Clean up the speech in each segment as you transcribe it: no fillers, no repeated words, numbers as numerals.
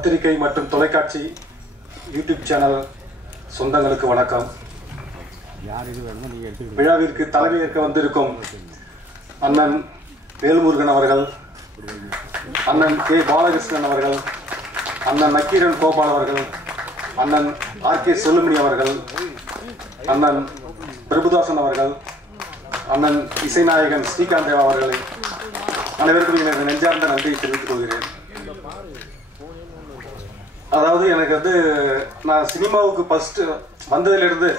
பத்திரிகை மற்றும் தொலைக்காட்சி யூடியூப் சேனல் சொந்தங்களுக்கு வணக்கம். விழாவிற்கு தலைமையேற்க வந்திருக்கும் அண்ணன் வேல்முருகன் அவர்கள், அண்ணன் கே பாலகிருஷ்ணன் அவர்கள், அண்ணன் நக்கீரன் கோபால் அவர்கள், அண்ணன் ஆர்.கே. செல்லுமணி அவர்கள், அண்ணன் பிரபுதாசன் அவர்கள், அண்ணன் இசைநாயகன் ஸ்ரீகாந்த் தேவா அவர்களை அனைவருக்கும் எனது நெஞ்சார்ந்த நன்றியை தெரிவித்துக் கொள்கிறேன். அதாவது எனக்கு நான் சினிமாவுக்கு ஃபர்ஸ்ட் வந்ததிலிருந்து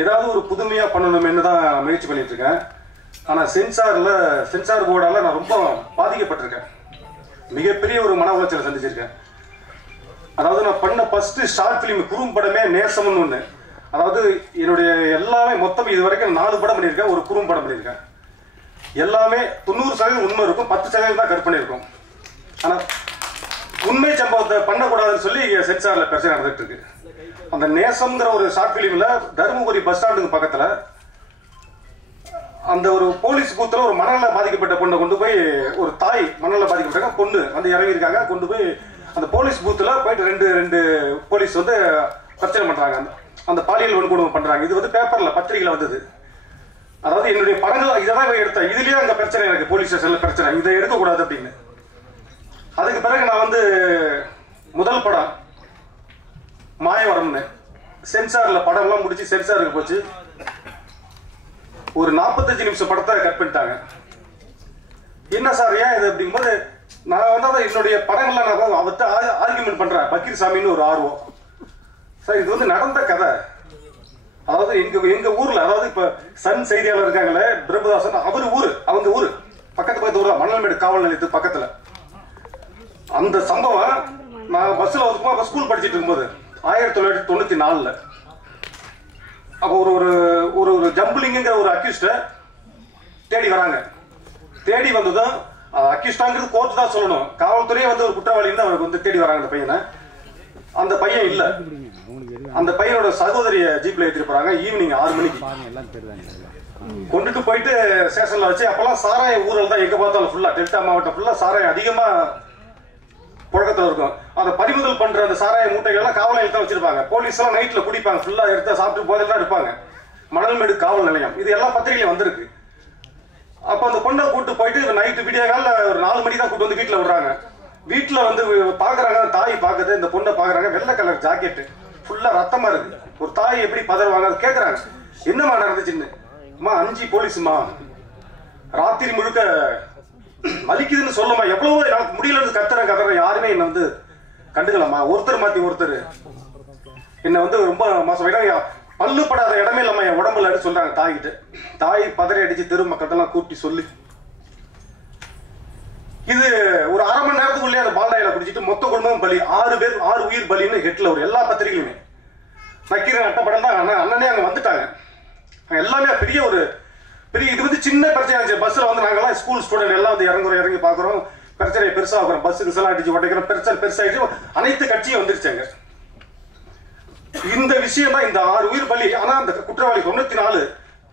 ஏதாவது ஒரு புதுமையாக பண்ணணும்னு தான் முயற்சி பண்ணிட்டு இருக்கேன். ஆனால் சென்சார் போர்டால் நான் ரொம்ப பாதிக்கப்பட்டிருக்கேன். மிகப்பெரிய ஒரு மன உளைச்சலை சந்திச்சிருக்கேன். அதாவது நான் பண்ண ஃபர்ஸ்ட் ஷார்ட் ஃபிலிம் குறும்படமே நேசம்னு ஒன்று. அதாவது என்னுடைய எல்லாமே மொத்தம் இது வரைக்கும் 4 படம் பண்ணியிருக்கேன், ஒரு குறும்படம் பண்ணியிருக்கேன். எல்லாமே 90% உண்மை இருக்கும், 10% தான் கற்பனை இருக்கும். ஆனால் உண்மை சம்பவத்தை பண்ணக்கூடாதுன்னு சொல்லி சென்சார்ல பிரச்சனை நடந்துட்டு இருக்கு. அந்த நேசம்ங்கிற ஒரு ஷார்ட் பிலிம்ல தருமபுரி பஸ் ஸ்டாண்டுக்கு பக்கத்துல அந்த ஒரு போலீஸ் பூத்துல ஒரு மணல்ல பாதிக்கப்பட்ட பொண்ணை கொண்டு போய், ஒரு தாய் மணல்ல பாதிக்கப்பட்ட பொண்ணு வந்து இறங்கி இருக்காங்க, கொண்டு போய் அந்த போலீஸ் பூத்துல போயிட்டு ரெண்டு போலீஸ் பிரச்சனை பண்றாங்க. அந்த பாலியல் வன்கொடுமை பண்றாங்க. இது பேப்பர்ல பத்திரிகையில வந்தது. அதாவது என்னுடைய படங்கள் இதான் எடுத்தேன். இதுலயே அங்க பிரச்சனை, எனக்கு போலீஸ் ஸ்டேஷன்ல பிரச்சனை, இதை எடுக்கக்கூடாது அப்படின்னு. அதுக்கு பிறகு நான் முதல் படம் மாயவரம்னு சென்சார்ல படம்லாம் முடிச்சு சென்சாருக்கு போச்சு. ஒரு 45 நிமிஷம் படத்தை கட் பண்ணிட்டாங்க. என்ன சார் ஏன் இது அப்படிங்கும்போது, நான் என்னுடைய படங்கள்லாம் நான் அவர்கிட்ட ஆர்கியூமெண்ட் பண்றேன். பக்கீர் சாமின்னு ஒரு ஆர்வம் சார், இது நடந்த கதை. அதாவது எங்க ஊர்ல, அதாவது இப்ப சன் செய்தியாளர் இருக்காங்களே பிரபுதாசன், அவங்க ஊரு பக்கத்து ஊர் தான், மணல்மேடு காவல் நிலையத்துக்கு பக்கத்துல. அந்த சம்பவம் நான் பஸ்ல ஸ்கூல் படிச்சுட்டு இருக்கும்போது 1994 அப்போ ஒரு ஜம்பிளிங்கிற ஒரு அக்யூஸ்ட தேடி வராங்க. தேடி வந்ததும் அக்யூஸ்டாங்கிறது கோர்ட் தான் சொல்லணும், காவல்துறையே ஒரு குற்றவாளின்னு அவருக்கு தேடி வராங்க. அந்த பையனை, அந்த பையன் இல்ல, அந்த பையனோட சகோதரிய ஜீப்ல ஏற்றிட்டு போறாங்க. ஈவினிங் 6 மணிக்கு கொண்டுட்டு போயிட்டு ஸ்டேஷன்ல வச்சு, அப்பெல்லாம் சாராய ஊழல் தான் எங்க பார்த்தாலும், ஃபுல்லா டெல்டா மாவட்டம் ஃபுல்லா சாராயம் அதிகமா புழக்கத்துல இருக்கும். அதை பறிமுதல் பண்ற அந்த சாராய மூட்டைகள் எல்லாம் காவல் நிலையத்தான் வச்சிருப்பாங்க. போலீஸ் எல்லாம் நைட்ல குடிப்பாங்க, ஃபுல்லா எடுத்து சாப்பிட்டு போதையில தான் இருப்பாங்க. மணல்மேடு காவல் நிலையம், இது எல்லா பத்திரிகையிலும் வந்திருக்கு. அப்ப அந்த பொண்ணை கூட்டு போயிட்டு நைட்டு விடிய கால ஒரு 4 மணி தான் கூட்டு வீட்டுல விடுறாங்க. வீட்டுல பாக்குறாங்க, தாய் பாக்குது, இந்த பொண்ணை பாக்குறாங்க. வெள்ளை கலர் ஜாக்கெட், ஃபுல்லா ரத்தமா இருக்கு. ஒரு தாய் எப்படி பதறுவாங்க? கேக்குறாங்க, என்னமா நடந்துச்சுன்னு. அம்மா 5 போலீஸுமா, ராத்திரி முழுக்க வலிக்குதுன்னு சொல்லுமா, எவ்வளவோ எனக்கு முடியல, கத்துற யாருமே என்ன கண்டுக்கலாமா, ஒருத்தர் மாத்தி ஒருத்தர் என்ன ரொம்ப மாசம் பல்லு படாத இடமே இல்லாம என் உடம்புல சொல்றாங்க தாய்கிட்ட. தாய் பதறி அடிச்சு தெரு மக்கள்லாம் கூட்டி சொல்லி, இது ஒரு 1/2 மணி நேரத்துக்குள்ளே அந்த பால்டாயில குடிச்சிட்டு மொத்த குடும்பம் பலி, 6 உயிர் பலின்னு ஹெட்ல எல்லா பத்திரிகையுமே. நக்கீரன் அட்டப்படம் தான் அண்ணனே அங்க வந்துட்டாங்க. எல்லாமே பெரிய இது சின்ன பிரச்சனை ஆச்சு. பஸ்ல நாங்கெல்லாம் ஸ்கூல் ஸ்டூடெண்ட் எல்லாம் இறங்கி பாக்குறோம், பிரச்சனை பெருசா ஆகுறோம், பஸ்ஸுக்கு எல்லாம் அடிச்சு உடைக்கிறோம், பிரச்சனை பெருசாயிடுச்சு. அனைத்து கட்சியும் வந்துருச்சாங்க. இந்த விஷயம் தான் இந்த 6 உயிர் பலி. ஆனா அந்த குற்றவாளி 94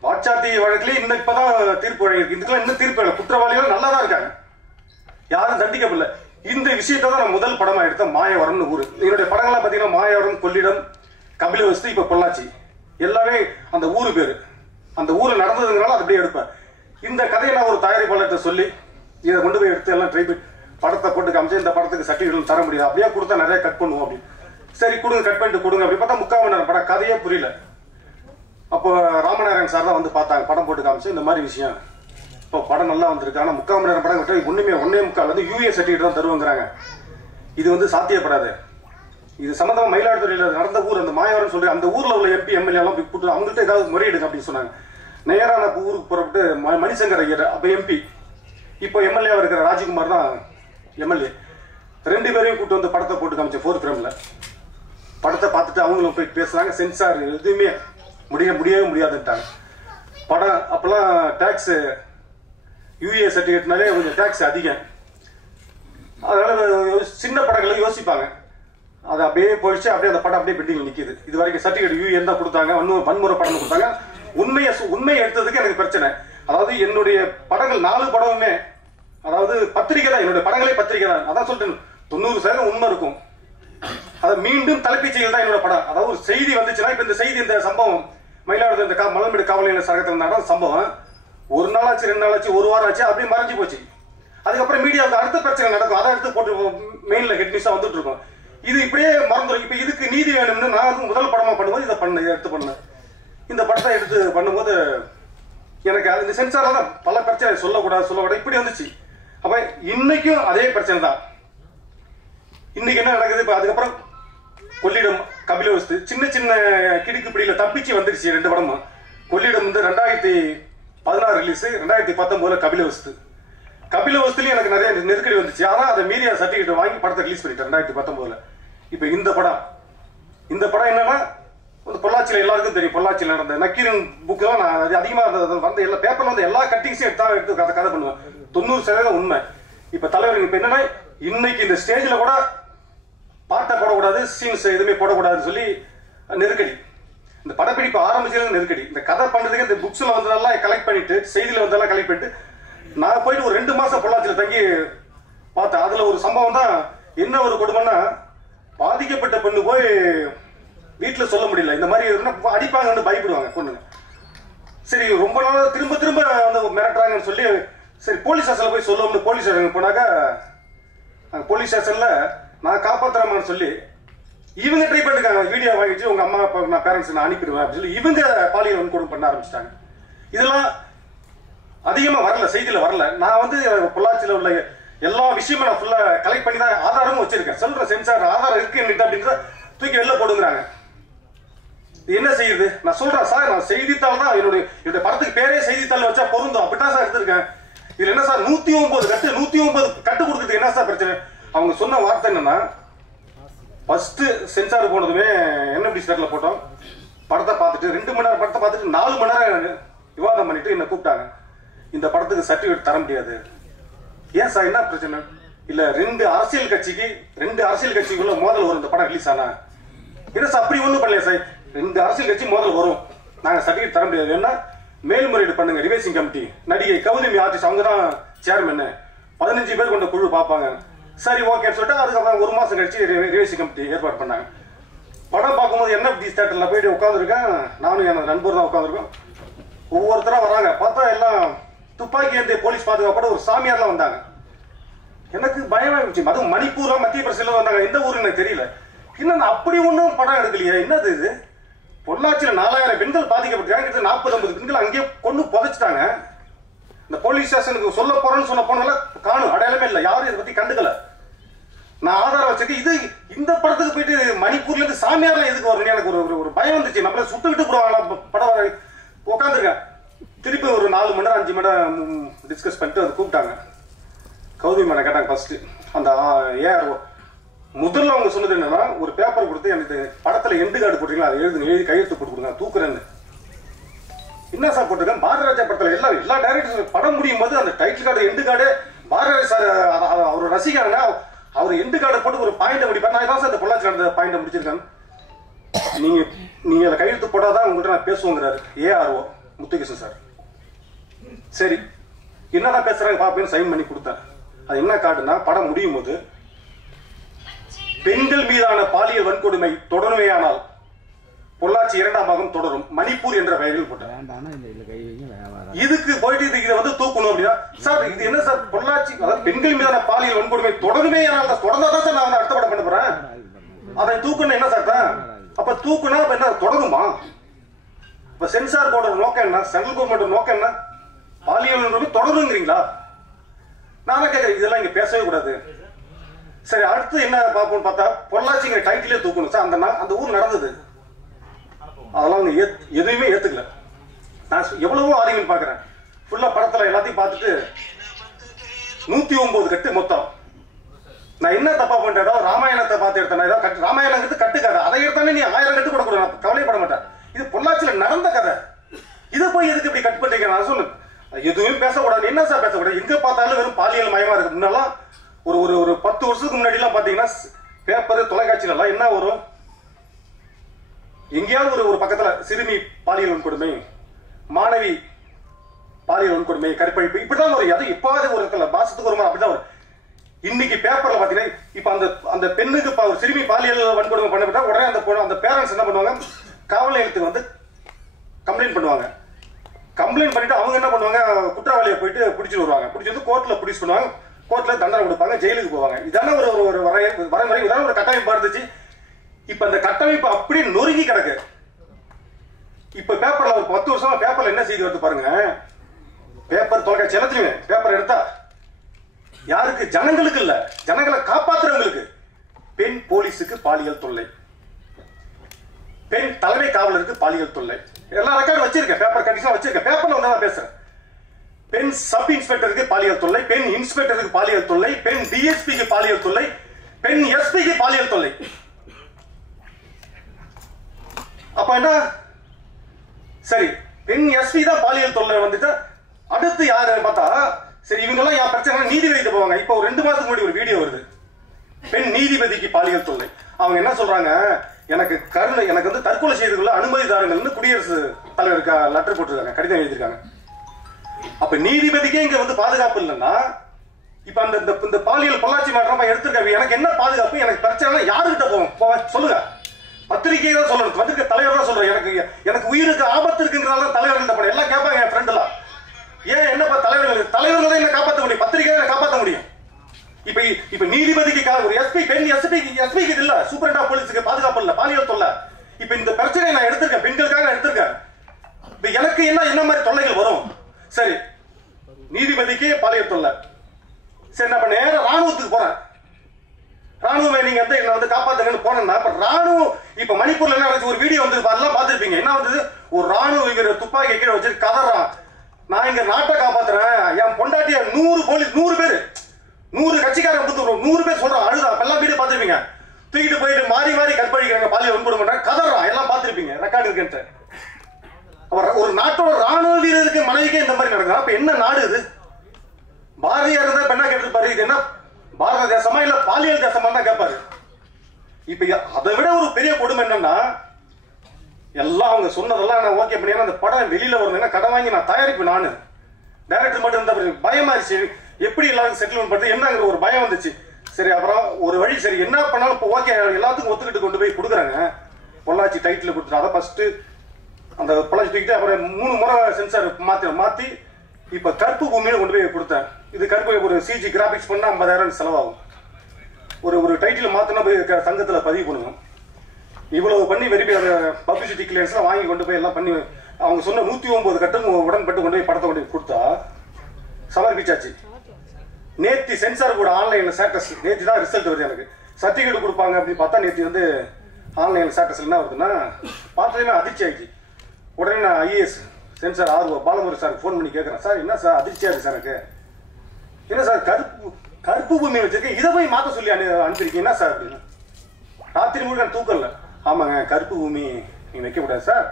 வாட்சாத்தி வழக்கிலே இப்பதான் தீர்ப்பு வழங்கியிருக்கு. இதுக்கெல்லாம் இன்னும் தீர்ப்பு இல்லை. குற்றவாளிகள் நல்லா தான் இருக்காங்க, யாரும் தண்டிக்கப்படல. இந்த விஷயத்தை தான் நான் முதல் படமா எடுத்த மாயவரம்னு ஊரு. என்னுடைய படங்கள்லாம் பாத்தீங்கன்னா மாயவரம், கொள்ளிடம், கபிலவஸ்து, இப்ப பொள்ளாச்சி, எல்லாமே அந்த ஊரு பேரு. அந்த ஊர்ல நடந்ததுனால அப்படியே எடுப்பேன். இந்த கதையை நான் ஒரு தயாரிப்பாளர்கிட்ட சொல்லி இதை கொண்டு போய் எடுத்து எல்லாம் ட்ரை பண்ணி படத்தை போட்டு காமிச்சு, இந்த படத்துக்கு சர்டிஃபிகேட் தர முடியாது, அப்படியே கொடுத்தா நிறைய கட் பண்ணுவோம் அப்படின்னு. சரி கொடுங்க, கட் பண்ணிட்டு கொடுங்க அப்படி பார்த்தா 3/4 மணி நேரம் படம், கதையே புரியல. அப்போ ராமநாராயணன் சார் தான் பார்த்தாங்க, படம் போட்டு காமிச்சு இந்த மாதிரி விஷயம். இப்போ படம் நல்லா வந்திருக்கு, ஆனால் 3/4 மணி நேரம் படம் விட்டு ஒன்னே முக்கால் யூஏ சர்டிஃபிகேட் தான் தருவாங்கிறாங்க. இது சாத்தியப்படாது. இது சம்பந்தமா மயிலாடுதுறையில நடந்த ஊர் அந்த மாயவரம் சொல்லி, அந்த ஊர்ல உள்ள MP MLA எல்லாம் கூப்பிட்டு அவங்கள்ட்ட ஏதாவது முறையிடுங்க அப்படின்னு சொன்னாங்க. நேரா நான் ஊருக்கு புறப்பட்டு மணிசங்கர் ஐயர், அப்ப MP, இப்போ MLA இருக்கிற ராஜ்குமார் தான் MLA, 2 பேரையும் கூப்பிட்டு படத்தை போட்டு காமிச்சேன் 4th ஃப்ரேம்ல. படத்தை பார்த்துட்டு அவங்களும் போய் பேசுறாங்க. சென்சார் எதுவுமே முடியவே முடியாதுட்டாங்க. படம் அப்பெல்லாம் டாக்ஸ் UA சர்டிஃபிகேட்னாலே கொஞ்சம் டாக்ஸ் அதிகம். அதனால சின்ன படங்களுக்கு யோசிப்பாங்க. அது அப்படியே போயிடுச்சு, அப்படியே அந்த படம் அப்படியே பெண்டிங் நிக்குது. இது வரைக்கும் சர்டிஃபிகேட் UA தான் கொடுத்தாங்க, வன்முறை படம் கொடுத்தாங்க. உண்மையை எடுத்ததுக்கு எனக்கு பிரச்சனை. அதாவது என்னுடைய படங்கள் 4 படமுமே, அதாவது பத்திரிகை தான், என்னுடைய படங்களே பத்திரிகை தான். அதான் சொல்லிட்டு 90% உண்மை இருக்கும், மீண்டும் தலைப்புச் செய்திகள் தான் என்னோட படம். அதாவது ஒரு செய்தி வந்துச்சுன்னா, இப்ப இந்த செய்தி, இந்த சம்பவம் மயிலாடுதுறை இந்த மலர்மேடு காவல் நிலைய சரகத்தில் நடந்த சம்பவம் ஒரு நாள் ஆச்சு, 2 நாள் ஆச்சு, 1 வாரம் ஆச்சு, அப்படியே மறைஞ்சு போச்சு. அதுக்கப்புறம் மீடியாவுக்கு அடுத்த பிரச்சனை நடக்கும், அதை எடுத்து போட்டு மெயின்ல ஹெட் நியூஸா வந்துட்டு இருக்கும். இது இப்படியே மறந்துடும். இப்ப இதுக்கு நீதி வேணும்னு நான் வந்து முதல் படமா பண்ணும்போது இதை எடுத்து பண்ணேன். இந்த படத்தை எடுத்து பண்ணும்போது எனக்கு இந்த சென்சார்ல தான் பல பிரச்சனை சொல்லக்கூடாது இப்படி வந்துச்சு. அப்ப இன்னைக்கும் அதே பிரச்சனை தான். இன்னைக்கு என்ன நடக்குது? இப்ப அதுக்கப்புறம் கொள்ளிடம், கபிலவஸ்து, சின்ன சின்ன கிடுக்கு பிடியில தப்பிச்சு வந்துருச்சு 2 படமும். கொள்ளிடம் வந்து 2016 ரிலீஸ், 2019 கபிலவஸ்துலயும் எனக்கு நிறைய நெருக்கடி வந்துச்சு. ஆனா அதை மீடியா சர்டிபிகேட் வாங்கி படத்தை ரிலீஸ் பண்ணிட்டேன் 2019. இப்ப இந்த படம் என்னன்னா, பொள்ளாச்சியில எல்லாருக்கும் தெரியும், பொள்ளாச்சியில நடந்த நக்கீரன் புக் தான். நான் அதிகமா வந்த எல்லா பேப்பர்ல வந்து எல்லா கட்டிங்ஸையும் எடுத்து கதை பண்ணுவேன். 90% உண்மை. இப்ப தலைவர் இப்ப என்னன்னா, இன்னைக்கு இந்த ஸ்டேஜ்ல கூட பாட்டை போடக்கூடாது, சீன்ஸ் எதுவுமே போடக்கூடாதுன்னு சொல்லி நெருக்கடி. இந்த படப்பிடிப்பு ஆரம்பிச்சது நெருக்கடி. இந்த கதை பண்றதுக்கு இந்த புக்ஸ்ல வந்ததெல்லாம் கலெக்ட் பண்ணிட்டு, செய்தியில வந்ததெல்லாம் கலெக்ட் பண்ணிட்டு, நான் போயிட்டு ஒரு 2 மாசம் பொள்ளாச்சியில தங்கி பார்த்தேன். அதுல ஒரு சம்பவம் தான். என்ன ஒரு கொடுமைன்னா, பாதிக்கப்பட்ட பெண்ணு போய் வீட்டுல சொல்ல முடியல, இந்த மாதிரி அடிப்பாங்கன்னு பயப்படுவாங்க பொண்ணுங்க. சரி, ரொம்ப நாள் திரும்ப வந்து மிரட்டுறாங்கன்னு சொல்லி, சரி போலீஸ் ஸ்டேஷன்ல போய் சொல்லணும்னு போலீஸ் ஸ்டேஷன் போனாக்கா, போலீஸ் ஸ்டேஷன்ல நான் காப்பாத்துறேன்னு சொல்லி இவங்க ட்ரை பண்ணிருக்காங்க. வீடியோ வாங்கிச்சு உங்க அம்மா அப்பா நான் பேரண்ட்ஸ் நான் அனுப்பிடுவேன் அப்படின்னு சொல்லி இவங்க பாலியல் வன்கொடுமை பண்ண ஆரம்பிச்சிட்டாங்க. இதெல்லாம் அதிகமா வரல, செய்தியில வரல. நான் வந்து பொள்ளாச்சியில உள்ள எல்லா விஷயமும் நான் ஃபுல்லா கலெக்ட் பண்ணி தான் ஆதாரமும் வச்சிருக்கேன். சொல்ற சென்சார் ஆதாரம் இருக்கு என்கிட்ட அப்படின்றத தூக்கி வெளில போடுங்கிறாங்க. என்ன செய்யுது? நான் சொல்றேன் சார், நான் செய்தித்தாள் தான் என்னுடைய படத்துக்கு பேரே செய்தித்தாள் வச்சா பொருந்தும், அப்படித்தான் சார் எடுத்திருக்கேன். இதுல என்ன சார் 109 கட்டு கொடுக்குறது என்ன சார் பிரச்சனை? அவங்க சொன்ன வார்த்தை என்னன்னா, ஃபர்ஸ்ட் சென்சார் போனதுமே NMD ஸ்டேட்ல போட்டோம். படத்தை பார்த்துட்டு 2 மணி நேரம் படத்தை பார்த்துட்டு 4 மணி நேரம் விவாதம் பண்ணிட்டு என்ன கூப்பிட்டாங்க. இந்த படத்துக்கு சர்டிபிகேட் தர முடியாது. ஏன் சார், என்ன பிரச்சனை? இல்ல 2 அரசியல் கட்சிக்குள்ள மோதல் வரும் இந்த படம் ரிலீஸ் ஆனா. என்ன சார், அப்படி ஒண்ணும் பண்ணல சார், 2 அரசியல் கட்சி மோதல் வரும், நாங்க சர்டிபிகேட் தர முடியாது. என்ன மேல்முறையீடு பண்ணுங்க, ரிவைசிங் கமிட்டி, நடிகை கௌதமி ஆர்டிஸ்ட் அவங்க தான் சேர்மன், 15 பேர் கொண்ட குழு பார்ப்பாங்க. சரி ஓகேன்னு சொல்லிட்டு அதுக்கப்புறம் 1 மாசம் கழிச்சு ரிவைசிங் கமிட்டி ஏற்பாடு பண்ணாங்க. படம் பார்க்கும்போது NFD தியேட்டர்ல போயிட்டு உட்காந்துருக்கேன். நானும் என் நண்பர் தான் உட்காந்துருக்கோம். ஒவ்வொருத்தரா வராங்க. பார்த்தா எல்லாம் துப்பாக்கி ஏந்திய போலீஸ் பாதுகாப்போட ஒரு சாமியார்லாம் வந்தாங்க. எனக்கு பயமா இருந்துச்சு. அதுவும் மணிப்பூரா மத்திய பிரதேசத்துல வந்தாங்க. எந்த ஊரு எனக்கு தெரியல. இன்னும் அப்படி ஒன்றும் படம் எடுக்கலையே, என்னது இது? பொள்ளாச்சியில 4000 பெண்கள் பாதிக்கப்பட்டாங்க. 40-50 பெண்கள் அங்கேயே கொண்டு புதைச்சிட்டாங்க. இந்த போலீஸ் ஸ்டேஷனுக்கு சொல்ல போறேன்னு சொன்ன போனால காணும், அடையாளமே இல்லை, யாரும் இதை பத்தி கண்டுக்கல. நான் ஆதாரம் வச்சிருக்கேன். இது இந்த படத்துக்கு போயிட்டு மணிப்பூர்ல இருந்து சாமியார்லாம் எதுக்கு வரணும்? எனக்கு ஒரு பயம் வந்துச்சு. நம்மள சுட்டுக்கிட்டு போடுவாங்களா படம். உட்காந்துருக்கேன். திருப்பி ஒரு 4 மணி நேரம் 5 மணி நேரம் டிஸ்கஸ் பண்ணிட்டு அதை கூப்பிட்டாங்க. கௌதமி மேடம் கேட்டாங்க. ஃபர்ஸ்ட் அந்த ARO முதல்ல அவங்க சொன்னது என்னன்னா, ஒரு பேப்பர் கொடுத்து எனக்கு படத்துல எண்டு கார்டு போட்டீங்களா, அதை எழுதி கையெழுத்து போட்டு கொடுங்க, தூக்குறேன்னு. என்ன சார் போட்டிருக்கேன்? பாரதிராஜா படத்துல எல்லா டைரக்டர் படம் முடியும் போது அந்த title card end card Bharathiraja sir அவர் ரசிகராங்க, அவர் எண்டு கார்டை போட்டு ஒரு பாயிண்ட் முடிப்பார். நான் தான் சார் இந்த பொள்ளாச்சி நடந்த பாயிண்ட் முடிச்சிருக்கேன். நீங்க கையெழுத்து போட்டாதான் உங்கள்கிட்ட நான் பேசுவோங்கிறாரு ARO முத்துகிருஷ்ணன் சார். சரி என்னதான் பேசுறாங்க பாப்பேன்னு சைன் பண்ணி கொடுத்தேன். அது என்ன கார்டுனா, படம் முடியும் போது பெண்கள் மீதான பாலியல் வன்கொடுமை தொடருமையானால் பொள்ளாச்சி 2ஆம் பாகம் தொடரும், மணிப்பூர் என்ற பெயரில் போட்டேன். இதுக்கு போயிட்டு இதை வந்து தூக்கணும் அப்படின்னா, சார் இது என்ன சார், பொள்ளாச்சி அதாவது பெண்கள் மீதான பாலியல் வன்கொடுமை தொடருமையானால் தொடர்ந்தாதான் சார் நான் வந்து அடுத்த படம் பண்ண போறேன். அதை தூக்கணும் என்ன சார் தான்? அப்ப தூக்குனா என்ன தொடருமா? இப்ப சென்சார் போர்டோட நோக்கம் என்ன, சென்ட்ரல் கவர்மெண்ட் நோக்கம் என்ன? பாலியல் தொடருங்கிறீங்களா? நானே கேட்கறேன், இதெல்லாம் இங்க பேசவே கூடாது. சரி அடுத்து என்ன பார்ப்போம்னு பார்த்தா, பொள்ளாச்சிங்கிற டைட்டிலே தூக்கணும் சார். அந்த ஊர் நடந்தது, அதெல்லாம் அவங்க எதுவுமே ஏத்துக்கல. நான் எவ்வளவோ ஆர்கியூமென்ட் பாக்குறேன். ஃபுல்லா படத்துல எல்லாத்தையும் பார்த்துட்டு 109 கட்டு மொத்தம். நான் என்ன தப்பா பண்ணிட்டேன்? ராமாயணத்தை பார்த்து எடுத்தேன். ராமாயணங்கிறது கட்டுக்காத, அதை எடுத்தானே நீ 1000 கட்டு கூட நான் கவலைப்பட மாட்டேன். இது பொள்ளாச்சியில நடந்த கதை, இதை போய் எதுக்கு இப்படி கட் பண்றீங்க? நான் சொன்னேன் எதுவும் பேசக்கூடாது. என்ன சார் பேசக்கூடாது? எங்க பார்த்தாலும் வெறும் பாலியல் மயமா இருக்கு. முன்னெல்லாம் ஒரு 10 வருஷத்துக்கு முன்னாடி எல்லாம் பாத்தீங்கன்னா பேப்பர் தொலைக்காட்சியில எல்லாம் என்ன வரும், எங்கேயாவது ஒரு பக்கத்துல சிறுமி பாலியல் வன்கொடுமை, மாணவி பாலியல் வன்கொடுமை, கற்பழிப்பு, இப்படிதான் வரும். அது எப்பாவது ஒரு இடத்துல மாசத்துக்கு ஒரு அப்படிதான் வரும். இன்னைக்கு பேப்பர்ல பாத்தீங்கன்னா இப்ப அந்த பெண்ணுக்கு ஒரு சிறுமி பாலியல் வன்கொடுமை பண்ணப்பட்டா உடனே அந்த பேரண்ட்ஸ் என்ன பண்ணுவாங்க, காவல் நிலையத்துக்கு வந்து கம்ப்ளைண்ட் பண்ணுவாங்க. கம்ப்ளைண்ட் பண்ணிட்டு அவங்க என்ன பண்ணுவாங்க, குற்றவாளியை போயிட்டு பிடிச்சிட்டு வருவாங்க. பிடிச்சி வந்து கோர்ட்ல பிடிச்சு பண்ணுவாங்க. கோர்ட்ல தண்டனை கொடுப்பாங்க, ஜெயிலுக்கு போவாங்க. இதான ஒரு வரைமுறை, இதான ஒரு கட்டமைப்பு இருந்துச்சு. இப்ப அந்த கட்டமைப்பு அப்படியே நொறுங்கி கிடக்கு. இப்ப பேப்பர்ல ஒரு 10 வருஷமா பேப்பர்ல என்ன செய்தி வருது பாருங்க. பேப்பர் தொலைக்காட்சி எல்லாத்துலயுமே பேப்பர் எடுத்தா யாருக்கு, ஜனங்களுக்கு இல்ல, ஜனங்களை காப்பாத்துறவங்களுக்கு. பெண் போலீஸுக்கு பாலியல் தொல்லை, பெண் தலைமை காவலருக்கு பாலியல் தொல்லை, எல்லா ரெக்கார்டு வச்சிருக்கேன், பேப்பர் கண்டிஷன் வச்சிருக்கேன். பேப்பர்ல வந்து நான் பேசுறேன். பெண் சப் இன்ஸ்பெக்டருக்கு பாலியல் தொல்லை, பெண் இன்ஸ்பெக்டருக்கு பாலியல் தொல்லை, பெண் டிஎஸ்பிக்கு பாலியல் தொல்லை, பெண் எஸ்பிக்கு பாலியல் தொல்லை. அப்ப என்ன சரி, பெண் எஸ்பி தான் பாலியல் தொல்லை வந்துட்டு அடுத்து யாரு பார்த்தா, சரி இவங்க எல்லாம் என் பிரச்சனை நீதிபதிக்கு போவாங்க. இப்ப ஒரு 2 மாசத்துக்கு முன்னாடி ஒரு வீடியோ வருது, பெண் நீதிபதிக்கு பாலியல் தொல்லை. அவங்க என்ன சொல்றாங்க, எனக்கு கருணை, எனக்கு வந்து தற்கொலை செய்து கொள்ள அனுமதி தாருங்கள்னு குடியரசு தலைவருக்கு லெட்டர் போட்டிருக்காங்க, கடிதம் எழுதியிருக்காங்க. அப்ப நீதிபதிக்கே இங்க வந்து பாதுகாப்பு இல்லைன்னா, இப்ப இந்த பாலியல் பொள்ளாச்சி மாற்றம் எடுத்துருக்காங்க. எனக்கு என்ன பாதுகாப்பு, எனக்கு பிரச்சனை யாருக்கிட்ட போவோம் சொல்லுங்க. பத்திரிகை தான் சொல்லணும், பத்திரிகை தலைவர் தான் சொல்றேன். எனக்கு உயிருக்கு ஆபத்து இருக்குங்கிறதால தலைவர்கள்ட்ட போன எல்லாம் கேட்பாங்க என் ஃப்ரெண்ட் எல்லாம். ஏன் என்னப்பா தலைவர்கள் தான் என்ன காப்பாற்ற முடியும், பத்திரிகை தான் காப்பாற்ற முடியும். இப்ப நீதிபதிக்கு ஒரு எஸ்பி, பெண் எஸ்பிக்கு இல்ல, சூப்பரண்ட் ஆஃப் போலீஸுக்கு பாதுகாப்பு இல்ல, பாலியல் தொல்லை. இப்ப இந்த பிரச்சனையை நான் எடுத்திருக்கேன், பெண்களுக்காக எடுத்திருக்கேன். இப்ப எனக்கு என்ன மாதிரி தொல்லைகள் வரும்? சரி, நீதிபதிக்கு பாலியல் தொல்லை. சரி, நான் இப்ப நேரம் ராணுவத்துக்கு போறேன். ராணுவ நீங்க வந்து என்ன வந்து காப்பாத்துங்கன்னு போனேன்னா, இப்ப ராணுவம் இப்ப மணிப்பூர்ல என்ன ஒரு வீடியோ வந்து எல்லாம் பாத்துருப்பீங்க. என்ன வந்தது, ஒரு ராணுவ வீரர் துப்பாக்கி கீழே வச்சுட்டு கதறான், நான் இங்க நாட்டை காப்பாத்துறேன், என் பொண்டாட்டிய 100 போலீஸ் 100 பேர் 100 கட்சிக்காரன் 100 பேர் சொல்றான், அழுதா. எல்லாம் வீடியோ பாத்துருப்பீங்க. தூக்கிட்டு போயிட்டு மாறி கற்பழிக்கிறாங்க, பாலியல் வன்கொடுமை கதறான், எல்லாம் பாத்துருப்பீங்க, ரெக்கார்டு இருக்குன்ட்டு. ஒரு நாட்டோட ராணுவ வீரருக்கு மனைவிக்கே இந்த மாதிரி நடக்குது. அப்ப என்ன நாடு இது? பாரதியார் தான் பெண்ணா கேட்டுப்பாரு, இது என்ன பாரத தேசமா இல்ல பாலியல் தேசமா தான் கேட்பாரு. இப்ப அதை விட ஒரு பெரிய கொடுமை என்னன்னா, எல்லாம் அவங்க சொன்னதெல்லாம் நான் ஓகே பண்ணி அந்த படம் வெளியில வரணும்னா கடன் வாங்கி நான் தயாரிப்பு, நானு டைரக்டர் மட்டும் இருந்த பயமாயிருச்சு. எப்படி எல்லாரும் செட்டில்மெண்ட் பண்ணுறது என்னங்கிற ஒரு பயம் வந்துச்சு. சரி, அப்புறம் ஒரு வழி, சரி என்ன பண்ணாலும் இப்போ ஓகே எல்லாத்துக்கும் ஒத்துக்கிட்டு கொண்டு போய் கொடுக்குறாங்க. பொள்ளாச்சி டைட்டில் கொடுத்துட்டு அதை ஃபர்ஸ்ட் அந்த பொள்ளாச்சி தூக்கிட்டு அப்புறம் 3 முறை சென்சார் மாற்றி இப்போ கருப்பு பூமின்னு கொண்டு போய் கொடுத்தேன். இது கருப்பு ஒரு சிஜி கிராபிக்ஸ் பண்ணா 50,000 செலவாகும். ஒரு டைட்டில் மாத்தினா போய் சங்கத்தில் பதிவு பண்ணுவோம். இவ்வளவு பண்ணி வெரிஃபை பப்ளிசிட்டி கிளியரன்ஸ்லாம் வாங்கி கொண்டு போய் எல்லாம் பண்ணி அவங்க சொன்ன 109 கட்டம் உடன்பட்டு கொண்டு போய் படத்தை கொண்டு கொடுத்தா சமர்ப்பிச்சாச்சு. நேத்தி சென்சார் கூட ஆன்லைன்ல ஸ்டேட்டஸ், நேத்தி தான் ரிசல்ட் வருது. எனக்கு சர்டிஃபிகேட் கொடுப்பாங்க அப்படின்னு பார்த்தா நேத்தி வந்து ஆன்லைன் ஸ்டேட்டஸ் என்ன வருதுன்னா பார்த்ததுமே அதிர்ச்சி ஆயிடுச்சு. உடனே நான் IAS sensor Balamurugan sir phone பண்ணி கேட்குறேன், சார் என்ன சார் அதிர்ச்சியா இருக்கு சார், எனக்கு என்ன சார் கருப்பு பூமி வச்சிருக்கேன், இதை போய் மாற்ற சொல்லி அனுப்பியிருக்கீங்க என்ன சார் அப்படின்னு. ராத்திரி முழுக்க தூக்கம் இல்லை. ஆமாங்க, கருப்பு பூமி நீங்க வைக்கக்கூடாது சார்,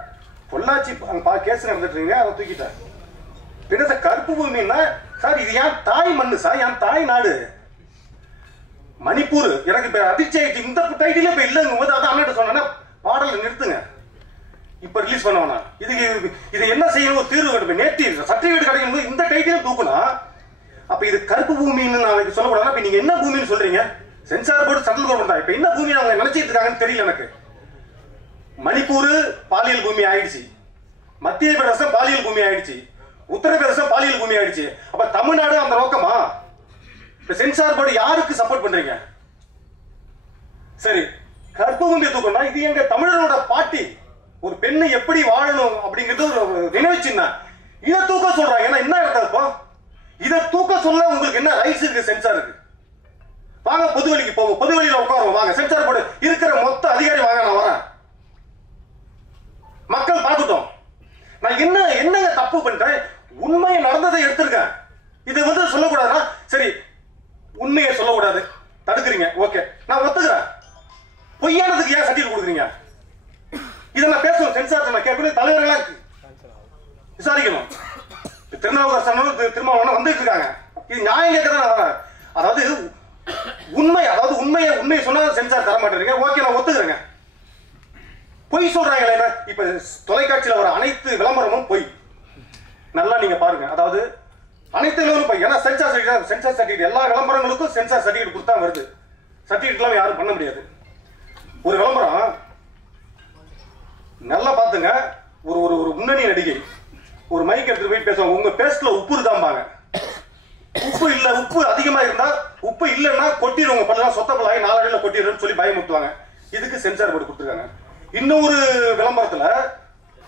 பொள்ளாச்சி அங்கே கேஸ் நடந்துட்டு இருக்கீங்க, அதை தூக்கிட்டேன். என்ன சார் கருப்பு பூமின்னா, சார் இது என் தாய் மண்ணு சார், என் தாய் நாடு மணிப்பூர். எனக்கு இப்ப அதிர்ச்சி ஆயிடுச்சு, இந்த டைட்டிலே இப்ப இல்லைங்கும் போது அதான் அண்ணன் சொன்னா பாடலை நிறுத்துங்க, இப்ப ரிலீஸ் பண்ண வேணாம், இது என்ன செய்யணும், தீர்வு கட்டுப்பேன். நேற்று சர்டிபிகேட் கிடைக்கும் போது இந்த டைட்டிலே தூக்குனா அப்ப இது கருப்பு பூமின்னு நான் சொல்லக்கூடாது. இப்ப நீங்க என்ன பூமின்னு சொல்றீங்க, சென்சார் போர்டு சென்ட்ரல் கவர்மெண்ட் தான். இப்ப என்ன பூமி அவங்க நினைச்சிட்டு இருக்காங்கன்னு தெரியல எனக்கு. மணிப்பூர் பாலியல் பூமி ஆயிடுச்சு, மத்திய பிரதேசம் பாலியல் பூமி ஆயிடுச்சு, உத்தரப்பிரதேசம் பாலியல் பூமி ஆயிடுச்சு. அப்ப தமிழ்நாடு அந்த நோக்கமா? இப்ப சென்சார் போர்டு யாருக்கு சப்போர்ட் பண்றீங்க? சரி, கருப்பு பூமியை தூக்கணும், இது எங்க தமிழரோட பாட்டி, ஒரு பெண்ணு எப்படி வாழணும் அப்படிங்கிறது ஒரு நினைவு சின்னம். இதை தூக்க சொல்றாங்க, ஏன்னா என்ன இடத்த இதை தூக்க சொல்ல உங்களுக்கு என்ன ரைட்ஸ் இருக்கு சென்சாருக்கு? வாங்க பொதுவெளிக்கு போவோம், பொதுவெளியில உட்காருவோம், வாங்க சென்சார் போர்டு இருக்கிற மொத்த அதிகாரி வாங்க, நான் வரேன், மக்கள் பார்த்துட்டோம். நான் என்னங்க தப்பு பண்றேன், உண்மையை நடந்ததை எடுத்திருக்கேன். இது வந்து சொல்லக்கூடாதுன்னா சரி, உண்மையை சொல்லக்கூடாது தடுக்கிறீங்க, ஓகே நான் ஒத்துக்கிறேன். பொய்யானதுக்கு ஏன் சர்டிஃபிகேட் கொடுக்குறீங்க? இதெல்லாம் பேசணும், சென்சார் நான் கேட்கணும், தலைவர்களா விசாரிக்கணும். திருநாவுக்கரசனும் திருமாவளவனும் வந்துட்டு இருக்காங்க, இது நியாயம் கேட்கறேன். அதாவது உண்மையை சொன்னா சென்சார் தர மாட்டேறீங்க, ஓகே நான் ஒத்துக்கிறேங்க. பொய் சொல்றாங்க. இப்ப தொலைக்காட்சியில் வர அனைத்து விளம்பரமும் பொய். நல்லா நீங்க பாருங்க. அதாவது அனைத்து லெவலும் ஏன்னா சென்சார் சர்டிஃபிகேட் எல்லா விளம்பரங்களுக்கும் சென்சார் சர்டிஃபிகேட் கொடுத்தா வருது. சர்டிஃபிகேட் எல்லாம் யாரும் பண்ண முடியாது. ஒரு விளம்பரம் நல்லா பாத்துங்க, ஒரு ஒரு முன்னணி நடிகை ஒரு மைக் எடுத்துட்டு போய் பேசுவாங்க, உங்க பேஸ்ட்ல உப்பு இருக்காம்பாங்க. உப்பு இல்ல, உப்பு அதிகமா இருந்தா உப்பு இல்லைன்னா கொட்டிடுவாங்க, பல்லாம் சொத்த பல்லாகி 4 அடியில் கொட்டிடுன்னு சொல்லி பயமுறுத்துவாங்க. இதுக்கு சென்சார் போர்டு கொடுத்துருக்காங்க. இன்னொரு விளம்பரத்துல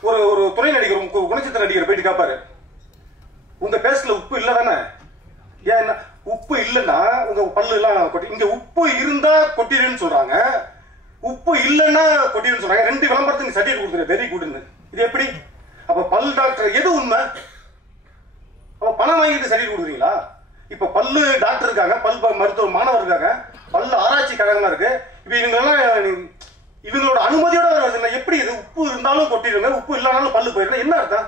ஒரு ஒரு துணை நடிகர், குணச்சித்திர நடிகர் போயிட்டு கேட்பாரு, உங்க பேஸ்ட்ல உப்பு இல்ல தானே, ஏன் உப்பு இல்லைன்னா உங்க பல்லு எல்லாம் கொட்டி, இங்க உப்பு இருந்தா கொட்டிடுன்னு சொல்றாங்க, உப்பு இல்லைன்னா கொட்டிடுன்னு சொல்றாங்க. 2 விளம்பரத்துக்கு சர்டிஃபிகேட் கொடுத்துரு, வெரி குட்னு. இது எப்படி? அப்ப பல் டாக்டர் எது உண்மை? அப்ப பணம் வாங்கிட்டு சர்டிஃபிகேட் கொடுக்குறீங்களா? இப்ப பல்லு டாக்டர் இருக்காங்க, பல் மருத்துவ மாணவர் இருக்காங்க, பல்லு ஆராய்ச்சி கழகமா இருக்கு. இப்ப இவங்களோட அனுமதியோட வருது. எப்படி இது? உப்பு இருந்தாலும் கொட்டிடுங்க, உப்பு இல்லைனாலும் பல்லு போயிடுங்க, என்ன அர்த்தம்?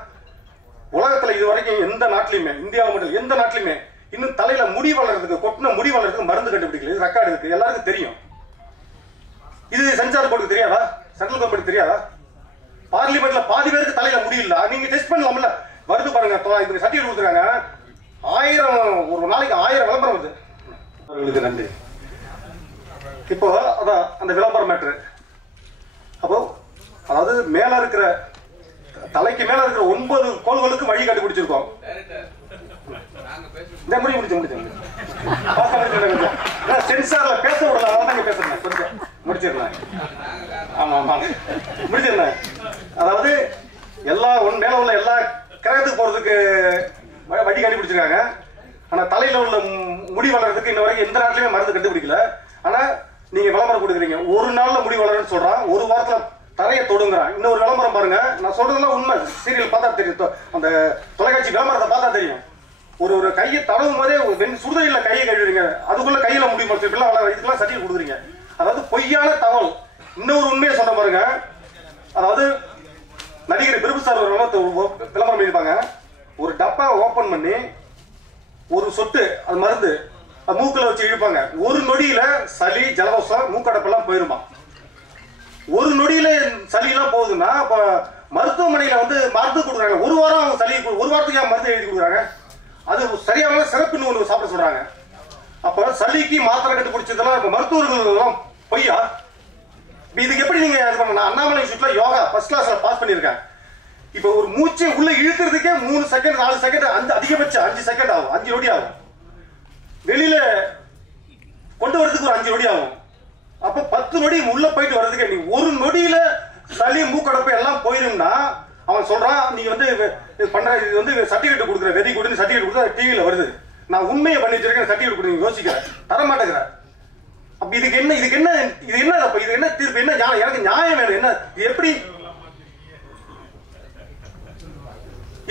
உலகத்துல இது வரைக்கும் எந்த நாட்டிலுமே, இந்தியாவில் மட்டும் எந்த நாட்டிலுமே இன்னும் தலையில முடி வளர்றதுக்கு, கொட்டின முடி வளர்றதுக்கு மருந்து கண்டுபிடிக்கல. ரெக்கார்டு இருக்கு, எல்லாருக்கும் தெரியும். இது சென்சார் போர்டுக்கு தெரியாதா? சென்ட்ரல் கவர்மெண்ட் தெரியாதா? பார்லிமெண்ட்ல பாதி பேருக்கு தலையில முடி இல்ல, நீங்க டெஸ்ட் பண்ணலாம்ல. வருது பாருங்க, இதுக்கு சர்டிஃபிகேட் கொடுத்துருக்காங்க. 1000 ஒரு நாளைக்கு 1000 விளம்பரம் வருது. அவர்களுக்கு நன்றி. இப்போ அதான் அந்த விளம்பரம் மேட்ரு. அப்போ அதாவது மேல இருக்கிற தலைக்கு மேல இருக்கிற 9 கோள்களுக்கு வழி கண்டுபிடிச்சிருக்கோம். சென்சார்ல பேச விடலாம், பேசுறேன் கொஞ்சம் முடிச்சிடலாம். ஆமா ஆமா முடிச்சிடலாம். அதாவது எல்லா மேல உள்ள எல்லா கிரகத்துக்கு போறதுக்கு வழி கண்டுபிடிச்சிருக்காங்க. ஆனா தலையில உள்ள முடி வளர்றதுக்கு இன்ன வரைக்கும் எந்த நாட்டிலுமே மருந்து கண்டுபிடிக்கல. ஆனா நீங்க விளம்பரம் கொடுக்குறீங்க, ஒரு நாள்ல முடி வளருன்னு சொல்றான், ஒரு வாரத்துல தரையை தொடுங்கிறான். இன்னொரு விளம்பரம் பாருங்க, நான் சொல்றதெல்லாம் உண்மை. சீரியல் பார்த்தா தெரியும், அந்த தொலைக்காட்சி விளம்பரத்தை பார்த்தா தெரியும். ஒரு கையை தடவும் போதே சுடுதலில கையை கழுவுறீங்க, அதுக்குள்ள கையில முடி மறைச்சு இதுக்கெல்லாம் சர்டிஃபிகேட் கொடுக்குறீங்க. அதாவது பொய்யான தகவல். இன்னொரு உண்மையை சொன்ன பாருங்க, அதாவது நடிகர் பிரபு சார் விளம்பரம் எழுதிப்பாங்க, ஒரு டப்பா ஓபன் பண்ணி ஒரு சொட்டு அது மருந்து மூக்குல வச்சு இழுப்பாங்க. ஒரு நொடியில சளி, ஜலதோஷம், மூக்கடப்பெல்லாம் போயிருமா. ஒரு நொடியில சளி எல்லாம் போகுதுன்னா அப்ப மருத்துவமனையில மருந்து கொடுக்குறாங்க. ஒரு வாரம் சளி, ஒரு வாரத்துக்கு ஏன் மருந்து எழுதி கொடுக்குறாங்க? அது சரியான சிறப்புன்னு ஒன்று சாப்பிட சொல்றாங்க. அப்ப சளிக்கு மாத்திரை கண்டுபிடிச்சதெல்லாம் இப்ப மருத்துவர்கள் எல்லாம் பொய்யா? இதுக்கு எப்படி நீங்க இது பண்ண? அண்ணாமலை இன்ஸ்டியூட்ல யோகா ஃபர்ஸ்ட் கிளாஸ்ல பாஸ் பண்ணிருக்கேன். இப்ப ஒரு மூச்சு உள்ள இழுக்கிறதுக்கே 3 செகண்ட் 4 செகண்ட், அதிகபட்சம் 5 செகண்ட் ஆகும், 5 நொடி ஆகும். வெளியில கொண்டு வரதுக்கு ஒரு 5 நொடி ஆகும். அப்ப 10 நொடி உள்ள போயிட்டு வர்றதுக்கு நீ ஒரு நொடியில சளி, மூக்கடப்பு எல்லாம் போயிரும்னா அவன் சொல்றான், நீ பண்ற இது சர்டிஃபிகேட் கொடுக்குற, வெரி குட்னு சர்டிஃபிகேட் கொடுத்தா டிவியில வருது. நான் உண்மையை பண்ணி வச்சிருக்கேன், சர்டிஃபிகேட் கொடுங்க யோசிக்கிறேன், தர மாட்டேங்கிறேன். அப்ப இதுக்கு என்ன இது என்ன தீர்ப்பு? என்ன எனக்கு நியாயம் வேணும்? என்ன இது? எப்படி?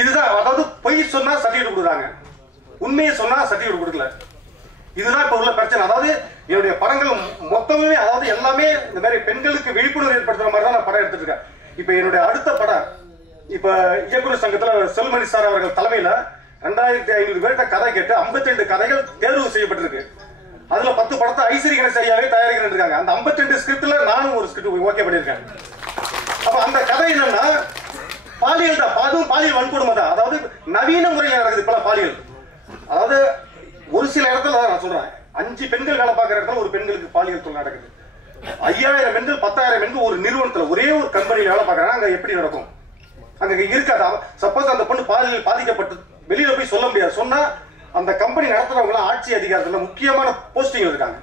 இதுதான். அதாவது பொய் சொன்னா சர்டிஃபிகேட் கொடுக்குறாங்க, உண்மையை சொன்னா சர்டிஃபிகேட் கொடுக்கல. இதுதான் இப்ப உள்ள பிரச்சனை. அதாவது என்னுடைய படங்கள் மொத்தமே, அதாவது எல்லாமே இந்த மாதிரி பெண்களுக்கு விழிப்புணர்வு ஏற்படுத்துற மாதிரி தான் நான் படம் எடுத்துட்டு இருக்கேன். இப்ப என்னுடைய அடுத்த படம், இப்ப இயக்குநர் சங்கத்துல செல்மணி சார் அவர்கள் தலைமையில 2500 பேர்கிட்ட கதை கேட்டு 52 கதைகள் தேர்வு செய்யப்பட்டிருக்கு. அதுல 10 படத்தை ஐஸ்வரி கணேஷ் ஐயாவே தயாரிக்கிறேன் இருக்காங்க. அந்த 52 ஸ்கிரிப்ட்ல நானும் ஒரு ஸ்கிரிப்ட் ஓகே பண்ணிருக்கேன். அப்ப அந்த கதை என்னன்னா பாலியல் தான், அதுவும் பாலியல் வன்கொடுமை தான். அதாவது நவீன முறையில் நடக்குது இப்பெல்லாம் பாலியல். அதாவது ஒரு சில இடத்துல நான் சொல்றேன், 5 பெண்கள் வேலை பார்க்குற இடத்துல ஒரு பெண்களுக்கு பாலியல் தொழில் நடக்குது. 5000 பெண்கள் 10,000 பெண்கள் ஒரு நிறுவனத்துல ஒரே ஒரு கம்பெனியில் வேலை பார்க்கறாங்க. அங்க எப்படி நடக்கும்? அங்க இருக்காது. சப்போஸ் அந்த பொண்ணு பாலியல் பாதிக்கப்பட்டு வெளியில போய் சொல்ல முடியாது. சொன்னா அந்த கம்பெனி நடத்துறவங்க ஆட்சி அதிகாரத்துல முக்கியமான போஸ்டிங் இருக்காங்க.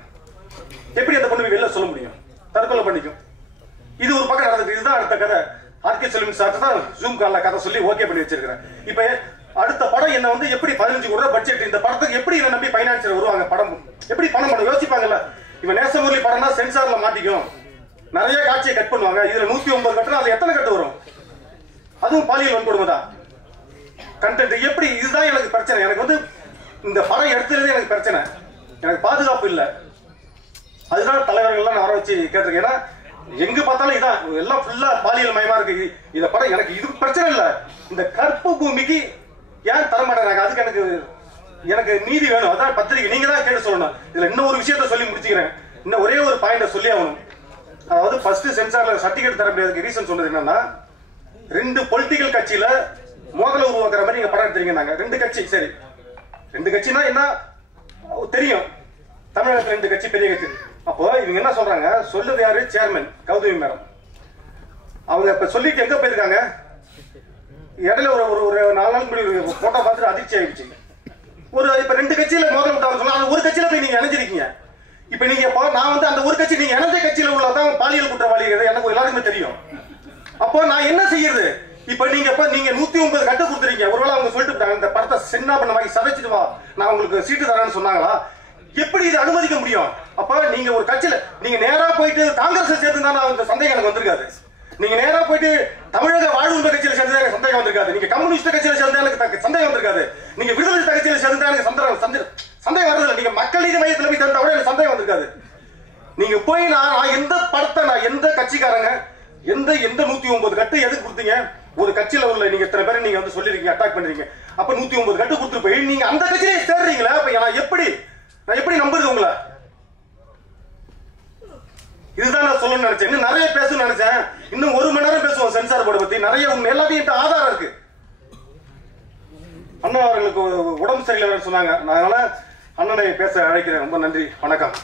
எப்படி அந்த பொண்ணு வெளில சொல்ல முடியும்? தற்கொலை பண்ணிக்கும். இது ஒரு பக்கம் நடந்துட்டு. இதுதான் அடுத்த கதை. ஆர்கே செல்வன் சார் தான் ஜூம் கால்ல கதை சொல்லி ஓகே பண்ணி வச்சிருக்கிறேன். இப்ப அடுத்த படம் என்ன எப்படி 15 கோடி ரூபாய் பட்ஜெட், இந்த படத்துக்கு எப்படி என்ன நம்பி பைனான்சியர் வருவாங்க? படம் எப்படி பணம் பண்ண யோசிப்பாங்கல்ல. இப்ப நேசமுரளி படம்னா சென்சார்ல மாட்டிக்கும், நிறைய காட்சியை கட் பண்ணுவாங்க. இதுல 109 கட்டு, அது எத்தனை கட்டு வரும்? அதுவும் பாலியல் வன்கொடுமை தான். கண்டென்ட் எப்படி? இதுதான் எனக்கு பிரச்சனை. எனக்கு இந்த படம் எடுத்துறதே எனக்கு பிரச்சனை. எனக்கு பாதுகாப்பு இல்லை. அதுதான் தலைவர்கள்லாம் நான் வர வச்சு கேட்டிருக்கேன். ஏன்னா எங்க பார்த்தாலும் இதான் எல்லாம் ஃபுல்லா பாலியல் மயமா இருக்கு. இந்த படம் எனக்கு இது பிரச்சனை இல்லை. இந்த கற்பு பூமிக்கு ஏன் தரமாட்டேறாங்க? அதுக்கு எனக்கு நீதி வேணும். அதான் பத்திரிகை நீங்க தான் கேட்டு சொல்லணும். இதுல இன்னும் ஒரு விஷயத்த சொல்லி முடிச்சுக்கிறேன். இன்னும் ஒரே ஒரு பாயிண்ட சொல்லி ஆகணும். அதாவது ஃபர்ஸ்ட் சென்சார்ல சர்டிபிகேட் தர முடியாதுக்கு ரீசன் சொன்னது என்னன்னா, 2 பொலிட்டிக்கல் கட்சியில மோதலை உருவாக்குற மாதிரி நீங்க படம் எடுத்துறீங்க. 2 கட்சி சரி, 2 கட்சினா என்ன தெரியும், தமிழகத்துல 2 கட்சி பெரிய கட்சி. அப்போ இவங்க என்ன சொல்றாங்க, சொல்றது யாரு, சேர்மன் கௌதமி மேடம். அவங்க இப்ப சொல்லிட்டு எங்க போயிருக்காங்க, இடையில ஒரு 4 நாள் முன்னாடி போட்டோ பார்த்துட்டு அதிர்ச்சி ஆயிடுச்சு. இப்ப 2 கட்சியில மோதல் விட்டாங்க சொல்ல, அந்த ஒரு கட்சியில போய் நீங்க இணைஞ்சிருக்கீங்க. இப்ப நீங்க நான் வந்து அந்த ஒரு கட்சி, நீங்க இணைஞ்ச கட்சியில உள்ளதான் பாலியல் குற்றவாளிகள் எனக்கு எல்லாருக்குமே தெரியும். அப்போ நான் என்ன செய்யறது? இப்ப நீங்க 109 கட்டு கொடுத்துறீங்க. ஒருவேளை அவங்க சொல்லிட்டு இந்த படத்தை சின்ன பண்ண மாதிரி சதைச்சிட்டு வா, நான் உங்களுக்கு சீட்டு தரேன்னு சொன்னாங்களா? எப்படி இது அனுமதிக்க முடியும்? அப்ப நீங்க ஒரு கட்சியில நீங்க நேரா போயிட்டு காங்கிரஸ் சேர்த்துதான் அந்த சந்தேகம் எனக்கு வந்திருக்காது. நீங்க நேரா போயிட்டு தமிழக வாழ்வுரிமை கட்சியில சேர்ந்தா எனக்கு சந்தேகம் வந்திருக்காது. நீங்க கம்யூனிஸ்ட் கட்சியில சேர்ந்தா எனக்கு சந்தேகம் வந்திருக்காது. நீங்க விடுதலை கட்சியில சேர்ந்தா எனக்கு சந்தேகம் வரதில்லை. நீங்க மக்கள் நீதி மையத்தில் போய் சேர்ந்தா கூட எனக்கு சந்தேகம் வந்திருக்காது. நீங்க போய் நான் எந்த படத்தை, நான் எந்த கட்சிக்காரங்க, எந்த 109 கட்டு எதுக்கு கொடுத்தீங்க? ஒரு கட்சியில உள்ள நீங்க இத்தனை பேரை நீங்க வந்து சொல்லிருக்கீங்க, அட்டாக் பண்றீங்க. அப்ப 109 கட்டு கொடுத்துட்டு போய் நீங்க அந்த கட்சியிலே சேர்றீங்களா? அப்ப நான் எப்படி நம்புறது உங்களை? இதுதான் நான் சொல்லணும்னு நினைச்சேன். இன்னும் நிறைய பேசணும்னு நினைச்சேன். இன்னும் 1 மணி நேரம் பேசுவோம் சென்சார் போர்டை பத்தி. நிறைய எல்லாத்தையும் ஆதாரம் இருக்கு. அண்ணா அவர்களுக்கு உடம்பு சரியில்லை சொன்னாங்க. அதனால அண்ணனை பேச அழைக்கிறேன். ரொம்ப நன்றி, வணக்கம்.